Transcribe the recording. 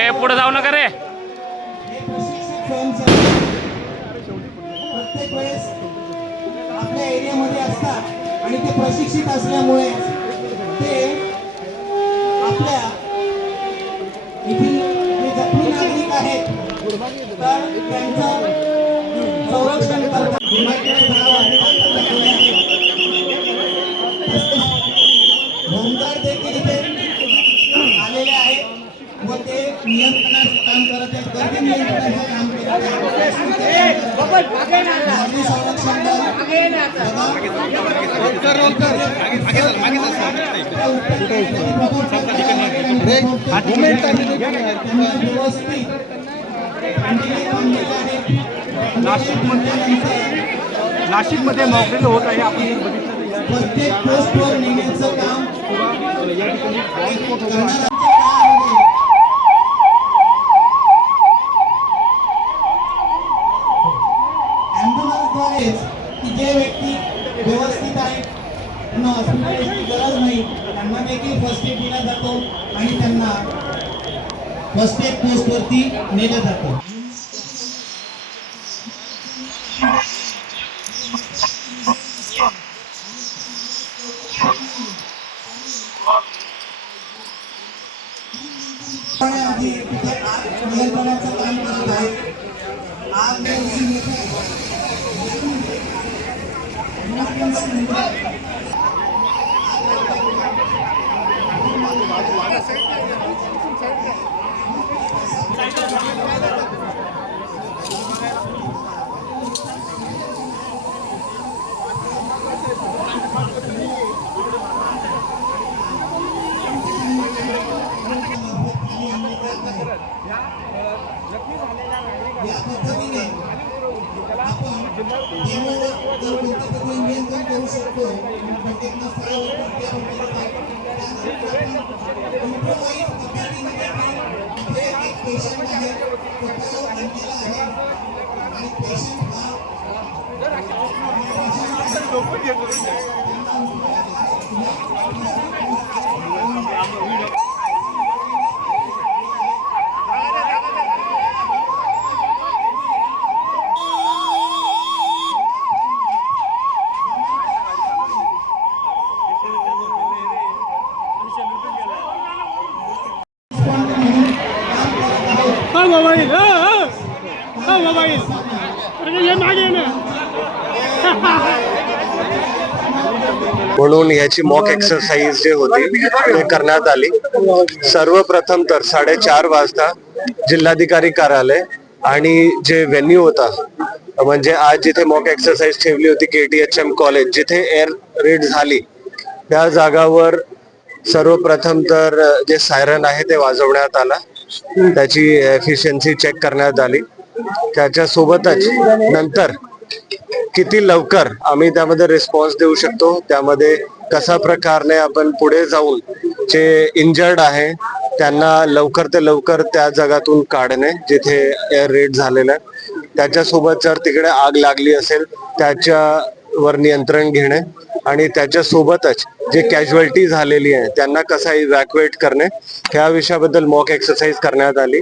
ए पुढे जाऊ नका रे. प्रत्येक वेळेस आपल्या एरियामध्ये असतात आणि ते प्रशिक्षित असल्यामुळे ते आपल्या इथील जे जखमी नागरिक आहेत तर त्यांचं संरक्षण करतात. होमगार्ड देखील इथे आलेले आहेत व ते नियंत्रणाचं काम करत आहेत. गर्दी नियंत्रणाचं काम करत आहेत. संरक्षण नाशिकमध्ये मॉकड्रिल होत आहे. आपण प्रत्येक पोस्टवर नेण्याचं काम ॲम्ब्युलन्सद्वारेच की जे व्यक्ती व्यवस्थित आहेत, त्यांना हॉस्पिटलची गरज नाही, त्यांना देखील फर्स्ट एड दिला जातो आणि त्यांना फर्स्ट एड पोस्टवरती नेलं जातं. आधी तिथे आग नियंत्रणाचं काम करत आहे. आग या पद्धतीने आपण नियंत्रण करू शकतो. घटनास्थळावर एक पेशंट आहे तो आणलेला आहे आणि पेशंट मोबाईल मोबाईल ये मागे ना. म्हणून याची मॉक एक्सरसाइज जे होती ते करण्यात आली. सर्वप्रथम तर 4:30 वाजता जिल्हाधिकारी कार्यालय आणि जे व्हेन्यू होता म्हणजे आज जिथे मॉक एक्सरसाइज ठेवली होती KTHM कॉलेज जिथे एअर रेड झाली त्या जागावर सर्वप्रथम तर जे सायरन आहे ते वाजवण्यात आला. त्याची एफिशियन्सी चेक करण्यात आली. त्याच्या सोबतच नंतर किती लवकर आम्ही त्यामध्ये रिस्पॉन्स देऊ शकतो, त्यामध्ये कशा प्रकारे आपण पुढे जाऊन जे इंजर्ड आहे त्यांना लवकर ते लवकर त्या जगातून काढणे जिथे एअर रेड झालेला आहे. त्याच्यासोबत जर तिकडे आग लागली असेल त्याच्यावर नियंत्रण घेणे आणि त्याच्यासोबतच जे कॅज्युअल्टी झालेली आहे त्यांना कसा इव्हॅक्युएट करणे ह्या विषयाबद्दल मॉक एक्सरसाइज करण्यात आली.